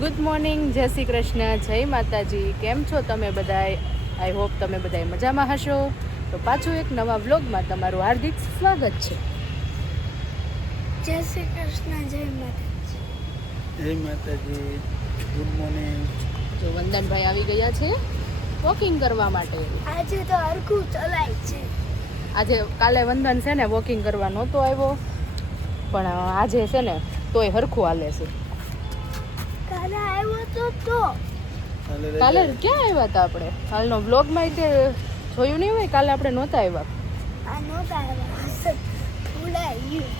Good morning, જય શ્રી કૃષ્ણ, જય માતાજી. કેમ છો તમે બધાય? આઈ હોપ તમે બધાય મજામાં હશો. તો પાછું એક નવા વ્લોગમાં તમારું હાર્દિક સ્વાગત છે. જય શ્રી કૃષ્ણ, જય માતાજી. જય માતાજી. Good morning. જો વંદનભાઈ આવી ગયા છે વોકિંગ કરવા માટે. આજે તો હરખું ચલાય છે. આજે કાલે વંદન છે ને વોકિંગ કરવા નહોતો આવ્યો, પણ આજે છે ને તોય હરખું હાલે છે. કાલે આવ્યો તો કાલે ક્યાં આવ્યા હતા આપણે? કાલનો વ્લોગમાં તે જોયું નહીં હોય. કાલે આપણે નહોતા આવ્યા. આ નહોતા આવ્યા, હશે ભૂલાઈ ગયું.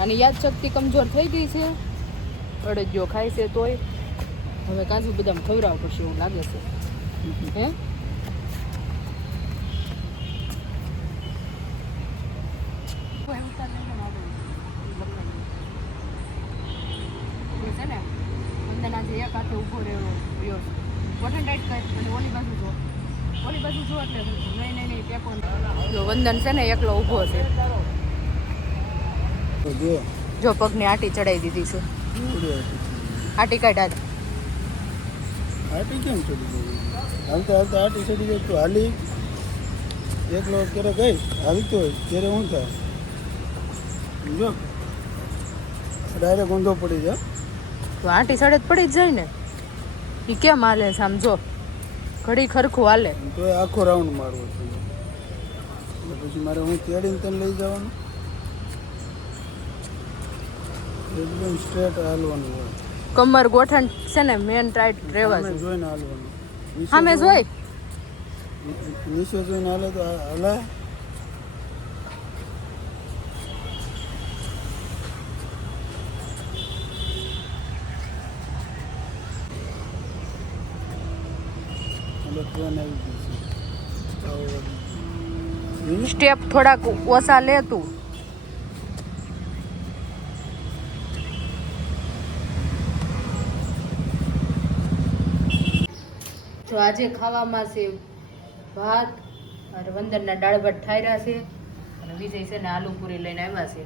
આની યાદશક્તિ કમજોર થઈ ગઈ છે. અડદિયો ખાય છે તોય હવે કાજુ બદામ ખવડાવવું પડશે એવું લાગે છે. હે છે ને વંદન આજે એક હાથે ઊભો રહ્યો બોટન ટાઈટ કર અને ઓલી બાજુ જો એટલે નહીં ટેકો. જો વંદન છે ને એકલો ઊભો છે. જો પગની આટી ચડાવી દીધી છે. આટી કાઢ આટી કેમ ચડી ગઈ? હાલતા હાલતા આટી ચડી ગઈ. તું હાલી એકલો ક્યારે ગઈ હાલતો હોય ત્યારે શું થાય? સમજો ડાયરેક્ટ ઊંધો પડી જાય. તો આંટી સડે પડી જ જાય ને. એ કેમ હાલે છે આમ? જો ઘડી ખરખું હાલે તો એ આખો રાઉન્ડ મારવો છે. એટલે પછી મારે હું તેડીને તને લઈ જવાનું. એકદમ સ્ટ્રેટ હાલવાનું હોય. કમર ગોઠણ છે ને મેન ટાઈટ રહેવા સામે છે. જોઈને હાલવાનું. સામે જોઈ નીચે જોઈને હાલે તો હલાય. ટ્રેન આવી ગઈ છે. સ્ટેપ થોડાક ઓછા લે તું. તો આજે ખાવામાં છે ભાત અને વંદનના દાળ ભાત ઠાર્યા છે અને વિજય છે ને આલુ પૂરી લઈને આવ્યા છે.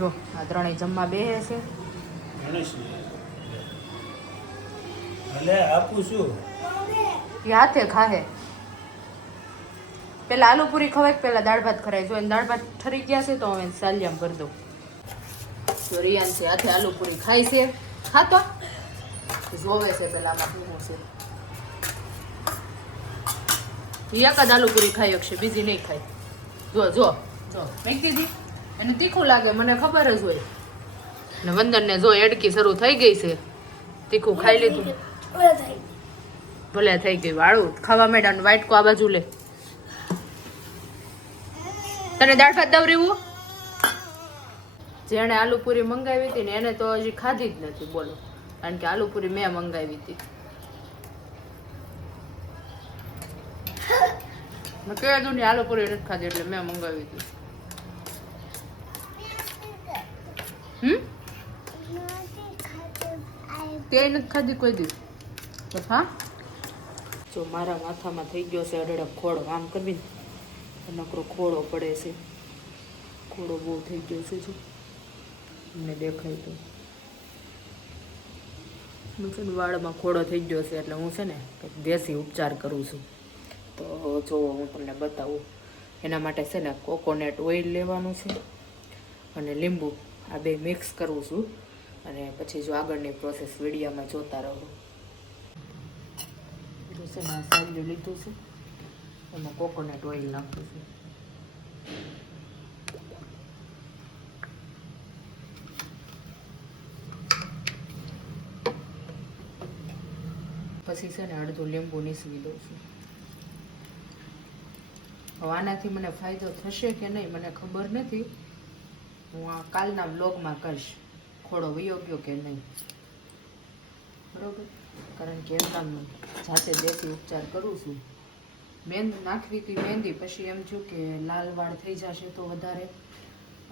જો આ ત્રણેય જમવા બેસે છે. ભલે આપું છું. એ હાથે ખાહે. પેલા આલુ પૂરી ખવાય પેલા દાળ ભાત ખરાય. જો એને દાળ ભાત ઠરી ગયા છે તો હવે સાલિયામ કરી દઉં. તો રિયાન છે હાથે આલુ પૂરી ખાય છે. ખાતો જોવે છે પેલા આમાં શું છે. એક જ આલુ પૂરી ખાઈ શકશે, બીજી નહીં ખાય. જો જો જો મેં કીધી એને તીખું લાગે મને ખબર જ હોય. ને વંદનને જો એડકી શરૂ થઈ ગઈ છે. તીખું ખાઈ લીધું ભલે થઈ ગઈ. વાળું ખાવા માંડ્યા. વાટકો આ બાજુ લે. તને દાળ ભાત દવરેવું? જેણે આલુ પૂરી મંગાવી હતી ને એને તો હજી ખાધી જ નથી. બોલો, કારણ કે આલુ પૂરી મેં મંગાવી હતી. મેં કહી દઉં ને આલુ પૂરી નથી ખાધી એટલે મેં મંગાવી હતી. તે નથી ખાધી કોઈ દિવસ? હા, જો મારા માથામાં થઈ ગયો છે અડડક ખોડો. આમ કરવી નકરો ખોડો પડે છે. ખોડો બહુ થઈ ગયો છે. જો મને દેખાય તો વાળમાં ખોડો થઈ ગયો છે એટલે હું છે ને કંઈક દેશી ઉપચાર કરું છું. તો જો હું તમને બતાવું. એના માટે છે ને કોકોનટ ઓઇલ લેવાનું છે અને લીંબુ, આ બે મિક્સ કરું છું. અને પછી જો આગળની પ્રોસેસ વિડીયોમાં જોતા રહો. છે ને આ સાલ્યું લીધું છે, એમાં કોકોનટ ઓઇલ નાખું છું. પછી છે ને અડધું લીંબુ નીસવી દઉં છું. હવે આનાથી મને ફાયદો થશે કે નહીં મને ખબર નથી. હું આ કાલના વ્લોગમાં કહીશ ખોડો વયો ગયો કે નહીં. બરોબર, કારણ કે એમના જાતે દેશી ઉપચાર કરું છું. નાખવી હતી મહેંદી, પછી એમ થયું કે લાલ વાળ થઈ જશે તો વધારે,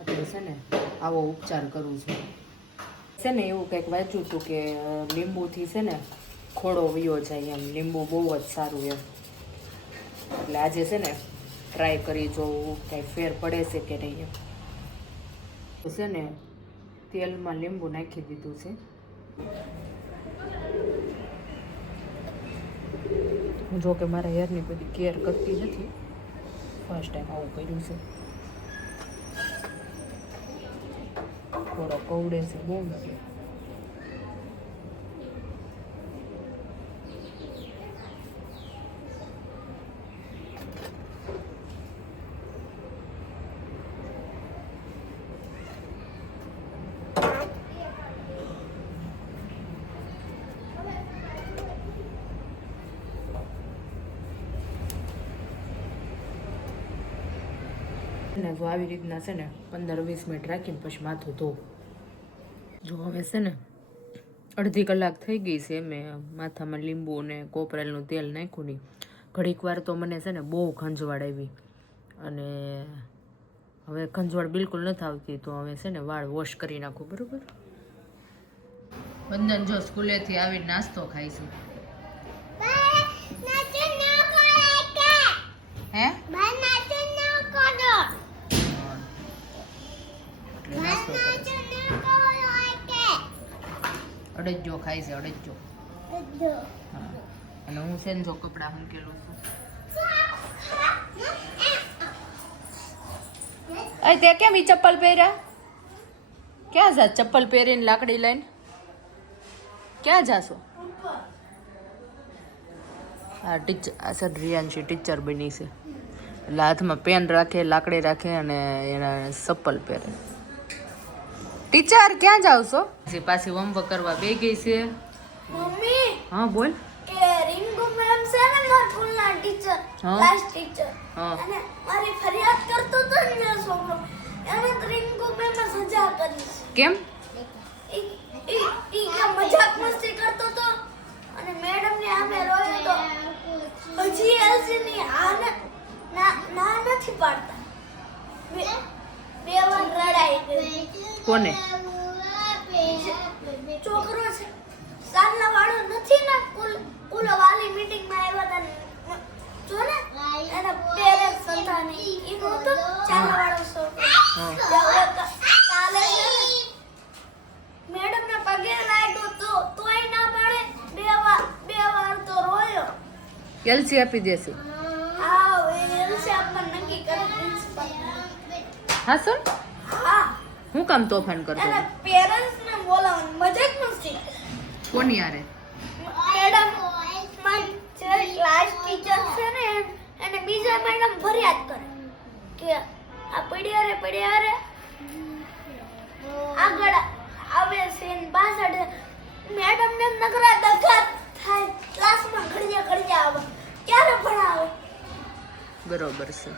એટલે છે ને આવો ઉપચાર કરું છું. છે ને એવું કંઈક વાંચ્યું હતું કે લીંબુથી છે ને ખોડો વયો જાય એમ. લીંબુ બહુ જ સારું એમ. એટલે આજે છે ને ટ્રાય કરી જોવું કાંઈ ફેર પડે છે કે નહીં એમ. છે ને તેલમાં લીંબુ નાખી દીધું છે. હું જો કે મારા હેરની બધી કેર કરતી નથી, ફર્સ્ટ ટાઈમ આવું કર્યું છે. થોડો કવડે છે બહુ નથી. ને જો આવી રીતના છે ને 15-20 મિનિટ રાખીને પછી માથું ધોવું. જો હવે છે ને અડધી કલાક થઈ ગઈ છે, મેં માથામાં લીંબુ ને કોપરેલનું તેલ નાખ્યું નહીં. ઘડીક વાર તો મને છે ને બહુ ખંજવાળ આવી, અને હવે ખંજવાળ બિલકુલ નથી આવતી. તો હવે છે ને વાળ વોશ કરી નાખું. બરોબર. વંદન જો સ્કૂલેથી આવી નાસ્તો ખાઈશું. હે અડજો ખાઈ છે, અડજો. હા, અને હું છે ને જો કપડાં મૂકેલું છું. અય તે કેમ ઈ ચપ્પલ પહેર્યા? ક્યાં જા? ચપ્પલ પહેરીને લાકડી લઈને ક્યાં જાશો? હા, ટીચર આ સર રિયાંશી ટીચર બની છે, એટલે હાથમાં પેન રાખે, લાકડી રાખે અને એના ચપ્પલ પહેરે. ટીચર ક્યાં જાવ છો? પાછી હોમવર્ક કરવા બે ગઈ છે. મમ્મી, હા બોલ. કે રિંગુ મેમ છે ને મારા સ્કૂલના ટીચર, ક્લાસ ટીચર, હા, અને મારી ફરિયાદ કરતો તો ને મારો છોકરો, એને તો રિંગુ મેમે સજા કરી. કેમ? ઈ કે મજાક મસ્તી કરતો તો અને મેડમ ને આમે રોયો તો હજી એલસી ની ના નથી પાડતા. બે વાર રડાઈ ગઈ. કોને? છોકરો છે સાલા વાળો નથી ને, કુલ વાલી મીટિંગ માં આવ્યા હતા જો ને, એના પેરેન્ટ્સ હતા ને ઈ નહોતો સાલા વાળો છોકરો. કાલે મેડમ ને પગે લાગ્યો તો તોય ના પાડે. બે વાર તો રોયો. એલસી આપી દેશે. હા, એલસી આપવાનું નક્કી કરે પ્રિન્સિપલ. હા સર. હા, હું કામ તોફાન કરતો? એના પેરેન્ટ્સ ને બોલાવવાનું મજાક મસ્તી. કોની યારે? મેડમ મારી જે ક્લાસ ટીચર છે ને એને બીજા મેડમ ફરિયાદ કરે કે આ પડ્યા રે આગળ આવે છે ને પાછળ મેડમ ને નકરા દખા થાય. ક્લાસમાં ઘડિયા આવે ક્યારે ભણાવે? બરોબર છે.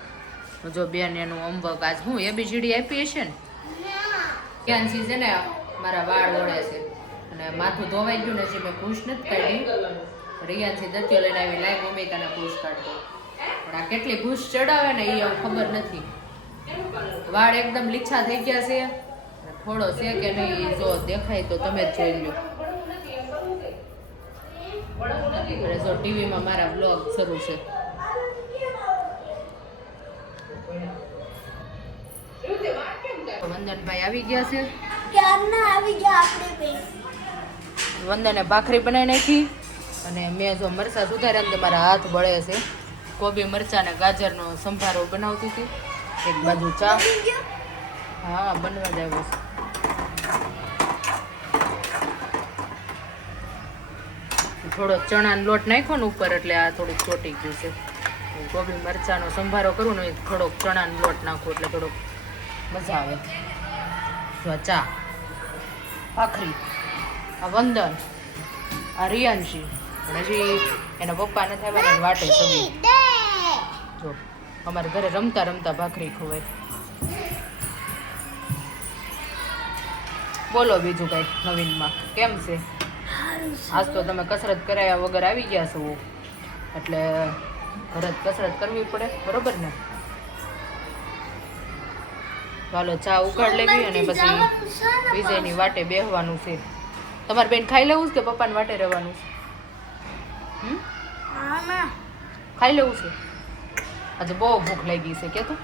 જો બેન એનું હોમવર્ક આજ હું એબીસીડી આપી હશે ને. ક્યાંથી છે ને મારા વાળ ઓળે છે અને માથું ધોવાઈ ગયું ને, હજી મેં ખુશ નથી કાઢી. રિયાનથી દત્યો લઈને આવી, લાઈ મમ્મી તને ખુશ કાઢતો. પણ આ કેટલી ખુશ ચડાવે ને એ ખબર નથી. વાળ એકદમ લીછા થઈ ગયા છે, થોડો છે કે નહીં જો દેખાય તો તમે જ જોઈ લો. અને જો ટીવીમાં મારા બ્લોગ શરૂ છે. વંદનભાઈ આવી ગયા છે. ક્યારના આવી ગયા આપણે બે. વંદને ભાખરી બનાવી નાખી અને મેં જો મરચાં સુધાર્યા ને મારા હાથ બળે છે. કોબી મરચાં ને ગાજરનો સંભારો બનાવતી હતી. એક બાજુ ચા. હા, બનવા જ આવ્યો છે. થોડો ચણાનો લોટ નાખ્યો ને ઉપર એટલે આ થોડુંક ચોટી ગયું છે. કોબી મરચાંનો સંભારો કરું ને થોડોક ચણાનો લોટ નાખું એટલે થોડોક મજા આવે. જો ચા, ભાખરી, આ વંદન, આ રિયાંશી, હજી એના પપ્પા નથી આવ્યા ને વાટે સવી. જો અમારે ઘરે રમતા રમતા ભાખરી ખવાય. બોલો બીજું કઈ નવીનમાં કેમ છે? આજ તો તમે કસરત કરાયા વગર આવી ગયા છો, એટલે ઘરે કસરત કરવી પડે. બરોબર ને? ચાલો ચા ઉકાળ લેવી અને પછી વિજયની વાટે બેહવાનું છે. તમારે બેન ખાઈ લેવું છે કે પપ્પાની વાટે રહેવાનું છે? ખાઈ લેવું છે? આજે બહુ ભૂખ લાગી છે કે તો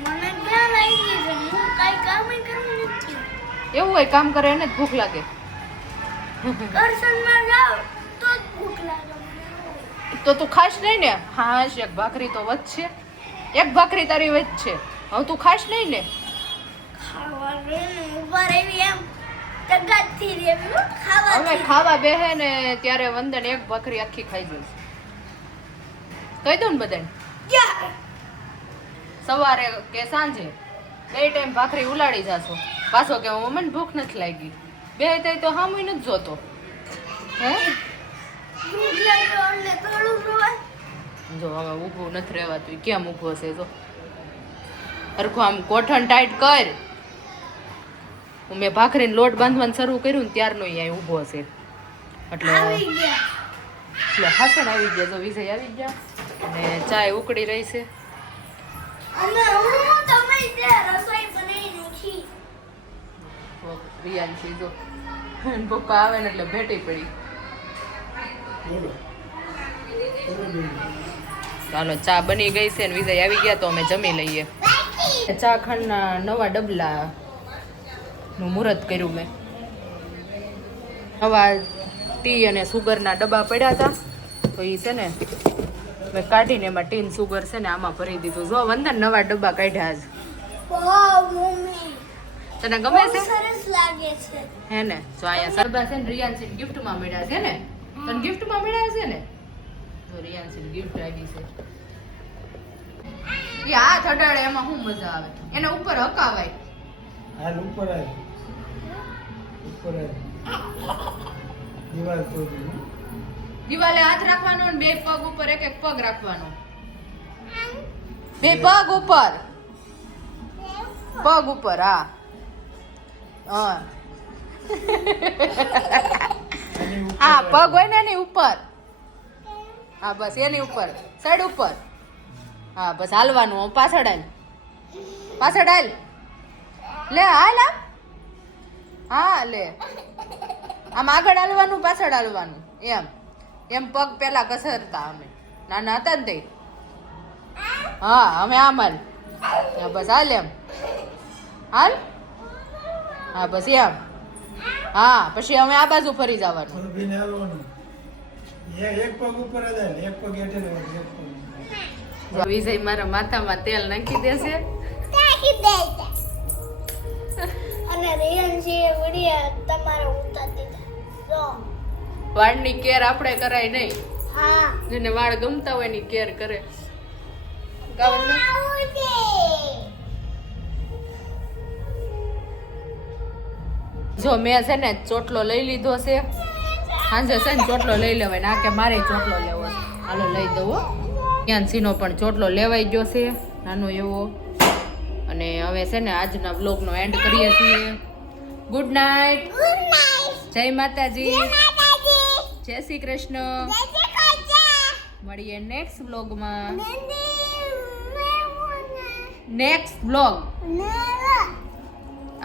મને ક્યાં લાગી છે? હું કાઈ કામ કરું નથી. એવું હોય કામ કરે એને જ ભૂખ લાગે. દર્શનમાં જાવ તો જ ભૂખ લાગે મને. તો તું ખાશ નહીં ને? હા એક ભાખરી તો વધશે. એક ભાખરી તારી વધશે. હવે તું ખાશ નહીં ને? ખાવાનું ઉપર એવી એમ તગાતથી રેવી હવે ખાવાથી. ખાવા બેહે ને ત્યારે વંદન એક ભાખરી આખી ખાઈ જઈશ. કહી દઉં ને બધાને ક્યાં? સવારે કે સાંજે બે ટાઈમ ભાખરી ઉલાડી જાશો. પાછો કે મને ભૂખ નથી લાગી. બે થાય તો હામુય નથી જોતો. હે ભૂખ લાગ્યો એટલે થોડું રોવાય. જો હવે ઊભું નથી રહેવાતું. કેમ ઊભો છે? જો હરખું આમ કોઠણ ટાઈટ કર. મેં ભાખરીને લોટ બાંધવાનું શરૂ કર્યું ને ત્યારનો અહીંયા ઊભો છે. એટલે આવી ગયા. એટલે હાસણ આવી ગયા. જો વિજય આવી ગયા અને ચાય ઉકળી રહી છે. અને હું તમે જે રસોઈ બનાવી નાખી. રિયાન જો પપ્પા આવે ને એટલે ભેટી પડી. બોલો બોલો બેન. ચાલો ચા બની ગઈ છે ને વિજય આવી ગયા તો અમે જમી લઈએ. ચા ખાંડના નવા ડબલા નું મુહૂર્ત કર્યું મેં. નવા ટી અને સુગરના ડબ્બા પડ્યા હતા તો એ છે ને મેં કાઢીને એમાં ટી ને સુગર છે ને આમાં ભરી દીધું. જો વંદન નવા ડબ્બા કાઢ્યા છે. વાવ મમ્મી તને ગમે છે? સરસ લાગે છે. હે ને? જો અહીંયા સરબા છે ને રિયાન્સી ગિફ્ટમાં મળ્યા છે ને. તને ગિફ્ટમાં મળ્યા છે ને? જો રિયાન્સી ગિફ્ટ આવી છે. એ હાથ અડાડે એમાં શું મજા આવે? એના ઉપર હકાવાય. હાલ ઉપર આય ઉપર આય દિવાલ તોડી. દિવાલે હાથ રાખવાનો ને બે પગ ઉપર એક એક પગ રાખવાનો. બે પગ ઉપર. પગ ઉપર હા હા હા પગ હોય ને એની ઉપર. હા બસ એની ઉપર સાઈડ ઉપર. હા બસ હાલવાનું. પાછળ હાલ. પાછળ હાલ. લે હાલ આમ. હા લે આમ આગળ હાલવાનું પાછળ હાલવાનું એમ. એમ પગ પેલા ઘસરતા અમે નાના હતા ને તે. હા અમે આમ હાલ. હા બસ હાલ એમ. હાલ. હા બસ એમ. હા પછી અમે આ બાજુ ફરી જવાનું. થોડું હાલવાનું. એક પગ ઉપર જ હાલ એક પગ હેઠે રહેવાનું, એક પગ. વિજય મારા માથામાં તેલ નાખી દેશે. નાખી દે. અને રિયનજી એ વિડિયો તમારે ઉતાર દીધા. જો વાળની કેર આપણે કરાય નહીં. હા જેને વાળ ગમતા હોય એની કેર કરે. ગાવાનું ના? જો મેં છે ને ચોટલો લઈ લીધો છે. સાંજે છે ને ચોટલો લઈ લેવાય. ના કે મારે ચોટલો લેવો છે. હાલો લઈ દઉં હો. યાનસીનો પણ ચોટલો લેવાઈ ગયો છે નાનો એવો. અને હવે છે ને આજના વ્લોગનો એન્ડ કરીએ છીએ. Good night. Good night. જય માતાજી. માતાજી જય શ્રી કૃષ્ણ. જય શ્રી કૃષ્ણ. મળીએ નેક્સ્ટ વ્લોગમાં. નંદી નેક્સ્ટ વ્લોગ મેલા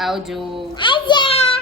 આવજો. આજા